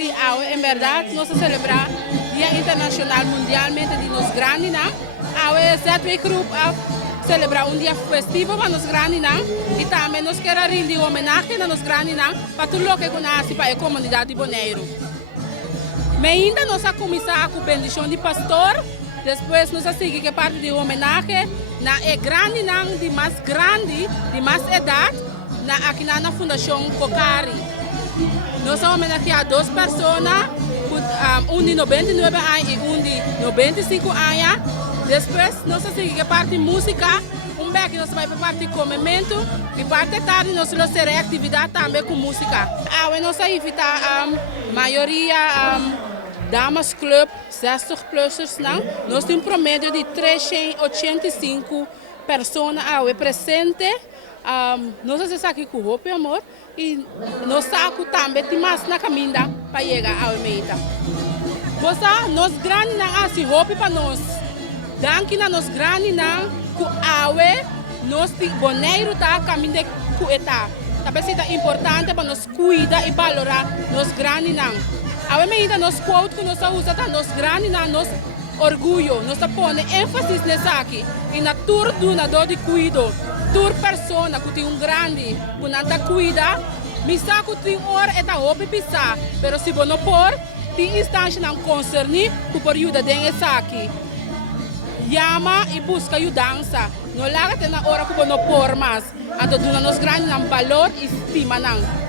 Sí, en verdad nos celebra Día Internacional Mundialmente de los Grandes. Ahora twee groep celebra un día festivo para los grandes y también nos queremos rendir homenaje a los grandes para todo lo que conoce para la comunidad de Bonaire. Me ainda nos a começar com bendição de pastor, depois nos a seguir que parte de homenagem na grande de mais idade, aqui na Fundação Cocari. Nós vamos homenagear duas pessoas, um de 99 anos e um de 95 anos. Depois nós a seguir que parte de música, que nós vamos para parte de comimento e parte de tarde nós vamos ter atividade também com música. Nós vamos invitar a maioria Damas Club 60-plussers, nós temos um promédio de 385 pessoas presentes. Nós estamos aqui com o amor, e nós estamos também na caminho para chegar à meta. Nós grandes assim roupa para nós. Danke na nós grandes com a nós de Bonaire tá caminho com eta. Também é importante para nós cuidar e valorar nós grandes. Ainda nós quote que nós usamos nós grandes nós orgulho, nós põe ênfase nessa aqui e na tour donador de cuido, tour pessoa que tem grande, que não cuida, me saco tem hora é da roupa pisar, mas se não por tem instância não concernir que por ajuda dessa aqui. Chama e busca ajudança, não larga na hora que não por mais, então nós grandes não valor e estima não.